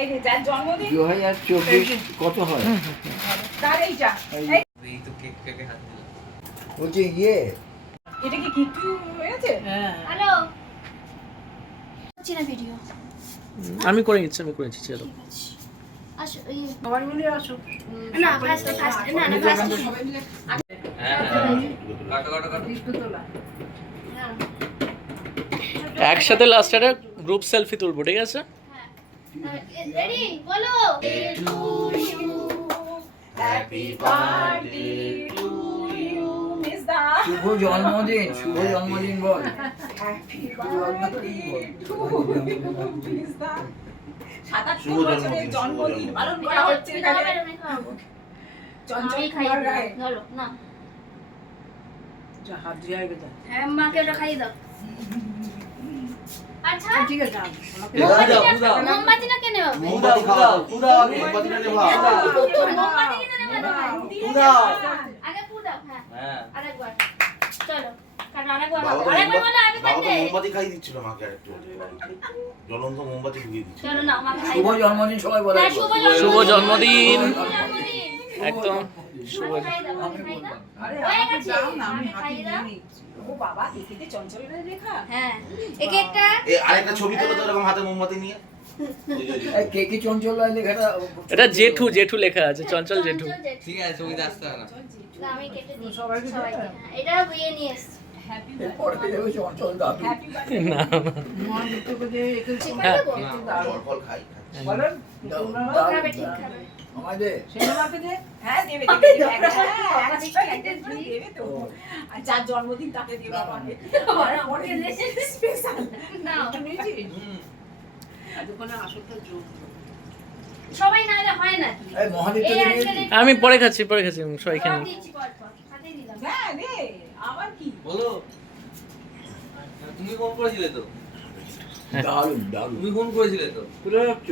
এই যে যার জন্মদিন 2024 কত হয়? তার এইটা এই তো কেক কেকে হাত দিলাম। বলছি ইয়ে এটা কি কিট্টু হয়েছে? হ্যালো হচ্ছে না ভিডিও আমি করে নিচ্ছি, আমি করে নিচ্ছি, চলো। ঠিক আছে আসো এই সবাই মিলে আসো। না ফার্স্ট না না ফার্স্ট সবাই মিলে হ্যাঁ কাটো কাটো কাটো। বিস্কুট তোলা। একসাথে লাস্ট একটা গ্রুপ সেলফি তুলবো, ঠিক আছে? রেডি বলো happy birthday to you miss দা শুভ জন্মদিন বল। Happy birthday to you miss দা ৭৭ বছরের জন্মদিন পালন করা হচ্ছে এখানে চঞ্চল কুমার রায়। ধরো না যা হাত দিয়ে আইবে যা। হ্যাঁ মাকে ওটা খাইয়ে দাও আচ্ছা ঠিক আছে মোমবাতিটা কেনে বাবা মোমবাতি খাওয়া মোমবাতিটা নে ভাই মোমবাতি কিনে নেবে আগে পু দাও হ্যাঁ আরেকবার চলো কারণ আরেকবার বলো আমি বাবা তো বার্থডে মোমবাতি খাই দিচ্ছিল মাকে আরেকটু জ্বলন্ত মোমবাতি ঢুকিয়ে দিচ্ছিল চলো না মাকে শুভ জন্মদিন সবাই বলে। হ্যাঁ, শুভ জন্মদিন। জন্মদিন। একদম শুভ। মাকে খাইয়ে দাও, মাকে খাইয়ে দাও। আরে হয়ে আমাকে গেছে, দাও না, আমি মাকে হাতে খাইয়ে নিয়ে দাও। নিচ্ছি। ও বাবা এদিকে চঞ্চলের রেখা। হ্যাঁ একে একটা এই আরেকটা ছবি তোলো তো এরকম হাতে মোমবাতি নিয়ে এই কে কি চঞ্চল লেখাটা এটা জেঠু, জেঠু লেখা আছে, চঞ্চল জেঠু। ঠিক আছে ছবিতে আসতে হবে না। না, আমি কেটে দিই সবাইকে সবাইকে দেবে? হ্যাঁ, এটা বিয়ে নিয়ে এসছি হ্যাপি পরে দেবে চঞ্চল দাদু। হ্যাপি বার্থডে না মন দুঃখকে যে একটু ঠিক হ্যাঁ। আছে একটু দাও। ফল ফল খাই বলেন দাও, তোমরা দাও, খাবে, ঠিক দাও। খাবে। আমাদের সেনামাকে দে হ্যাঁ দেবে দেবে দেবে তো আর যার জন্মদিন তাকে দেবে আমাকে আমার স্পেশাল নাও। হুম। আর দোকানে আসলটা যোগ সবাই না হলে হয় না এই মহাদীপ এই থেকে আজকে নিয়ে আমি পরে খাচ্ছি, পরে খাচ্ছি, সবাই খেয়ে নিই। দিচ্ছি পর পর হাতে দিলাম হ্যাঁ রে আবার কি বলো তুমি ফোন করেছিলে তো, দারুণ দারুণ। তুমি ফোন করেছিলে তো। কোথায় যাচ্ছ?